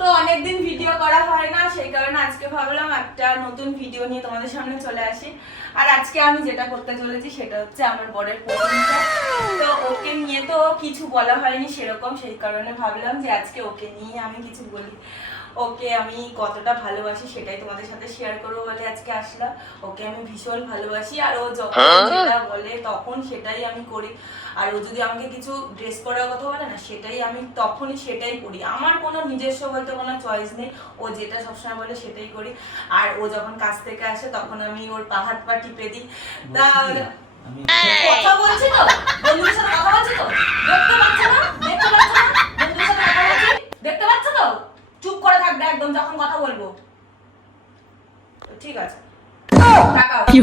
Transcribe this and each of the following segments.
তো অনেকদিন ভিডিও করা হয় না, সেই কারণে আজকে ভাবলাম একটা নতুন ভিডিও নিয়ে তোমাদের সামনে চলে আসি। আর আজকে আমি যেটা করতে চলেছি সেটা হচ্ছে আমার বরের তো ওকে নিয়ে তো কিছু বলা হয়নি সেরকম, সেই কারণে ভাবলাম যে আজকে ওকে নিয়ে আমি কিছু বলি। ওকে আমি কতটা ভালোবাসি সেটাই তোমাদের সাথে শেয়ার করব বলে আজকে আসলাম। ওকে আমি ভীষণ ভালোবাসি আর ও যখন যেটা বলে তখন সেটাই আমি করি। আর ও যদি আমাকে কিছু ড্রেস পরার কথা বলে না সেটাই আমি তখনই সেটাই করি আমার কোনো নিজস্ব বলতে কোনো চয়েস নেই। ও যেটা সবসময় বলে সেটাই করি। আর ও যখন কাজ থেকে আসে তখন আমি ওর পা হাত পা টিপে দিই। তা কথা বলছি তো? বন্ধুদের সাথে কথা বলছি তো দেখতে পাচ্ছ না দেখতে পাচ্ছ না বন্ধুদের সাথে কথা বলছি দেখতে পাচ্ছ তো চুপ করে থাকবে একদম যখন কথা বলব তো ঠিক আছে। ও!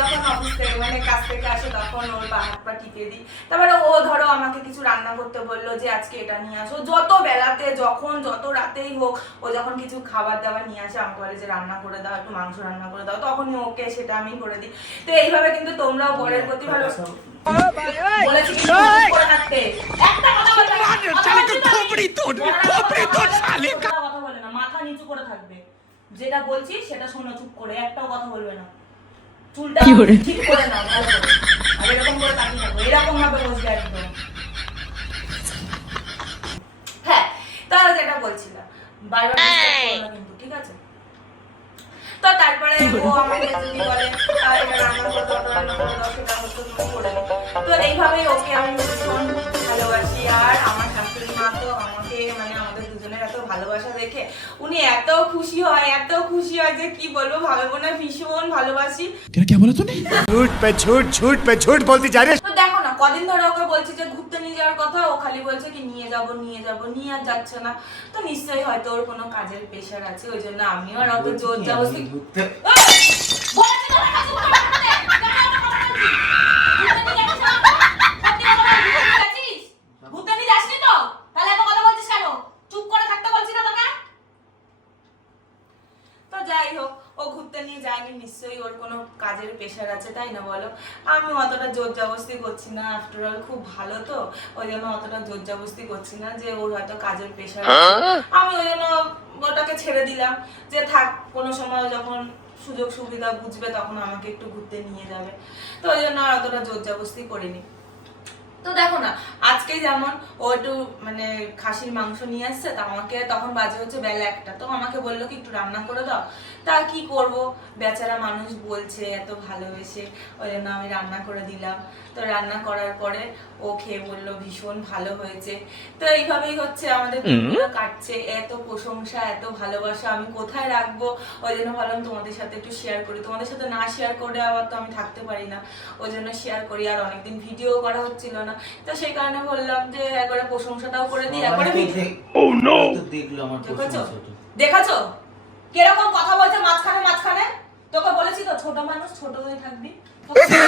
যখন অফিস থেকে মানে কাজ থেকে আসে তখন ওর পা হাত পা টিপে দিই। তারপরে ও ধরো আমাকে কিছু রান্না করতে বলল যে আজকে এটা নিয়ে আসো। যত বেলাতে যখন যত রাতেই হোক ও যখন কিছু খাবার দাবার নিয়ে আসে আমাকে বলে যে রান্না করে দাও একটু মাংস রান্না করে দাও। তখনই ওকে সেটা আমি করে দিই। তো এইভাবে কিন্তু তোমরাও বরের প্রতি ভালো বলেছি একটা কথা বলবে না। কথা বলছি তো আমি। একটা কথা বলে না মাথা নিচু করে থাকবে যেটা বলছি সেটা শোনো চুপ করে একটাও কথা বলবে না। চুলটা ঠিক করে নাও আর এরকম করে তাকিয়ে থাকো এরকম ভাবে বসবে একদম। হ্যাঁ তাহলে যেটা বলছিলাম বারবার disturb করো না কিন্তু ঠিক আছে? তো তারপরে ও আমাকে যদি বলে সেটা করে তো এইভাবেই ওকে আমি উনি এত খুশি হয় এত খুশি হয় যে কি বলব ভাববো না ভীষণ ভালোবাসি। তুমি কি বলো তুমি ছুট পে ছুট ছুট পে ছুট বলতে যা তো দেখো না কদিন ধরে ওকে বলছি যে ঘুরতে নিয়ে যাওয়ার কথা ও খালি বলছে কি নিয়ে যাব নিয়ে যাব নিয়ে আর যাচ্ছে না। তো নিশ্চয়ই হয়তো ওর কোনো কাজের প্রেসার আছে ওই জন্য আমিও আর অত জোর যাব ঘুরতে যাই হোক ও ঘুরতে নিয়ে যায়নি নিশ্চয়ই ওর কোনো কাজের প্রেশার আছে তাই না বলো? আমি অতটা জোর জবস্তি করছি না আফটার অল খুব ভালো তো ওই জন্য অতটা জোর জবস্তি করছি না যে ওর হয়তো কাজের প্রেশার আমি ওই জন্য ওটাকে ছেড়ে দিলাম যে থাক কোনো সময় যখন সুযোগ সুবিধা বুঝবে তখন আমাকে একটু ঘুরতে নিয়ে যাবে। তো ওই জন্য আর অতটা জোর জবস্তি করিনি। তো দেখো না আজকে যেমন ও একটু মানে খাসির মাংস নিয়ে আসছে তা আমাকে তখন বাজে হচ্ছে বেলা একটা। তো আমাকে বলল কি একটু রান্না করে দাও। তা কি করব? বেচারা মানুষ বলছে এত ভালোবেসে। ওই জন্য আমি রান্না করে দিলাম। তো রান্না করার পরে ও খেয়ে বলল ভীষণ ভালো হয়েছে। তো এইভাবেই হচ্ছে আমাদের কাটছে। এত প্রশংসা এত ভালোবাসা আমি কোথায় রাখব? ওই জন্য ভাবলাম তোমাদের সাথে একটু শেয়ার করি। তোমাদের সাথে না শেয়ার করে আবার তো আমি থাকতে পারি না। ওই জন্য শেয়ার করি। আর অনেকদিন ভিডিও করা হচ্ছিল না। তো সেই কারণে বললাম যে একবারে প্রশংসাটাও করে দিই একবারে ও সবাই তো দেখল আমার দেখাছো? কীরকম কথা বলছে মাঝখানে মাঝখানে? তোকে বলেছি তো ছোট মানুষ ছোট হয়ে থাকবি।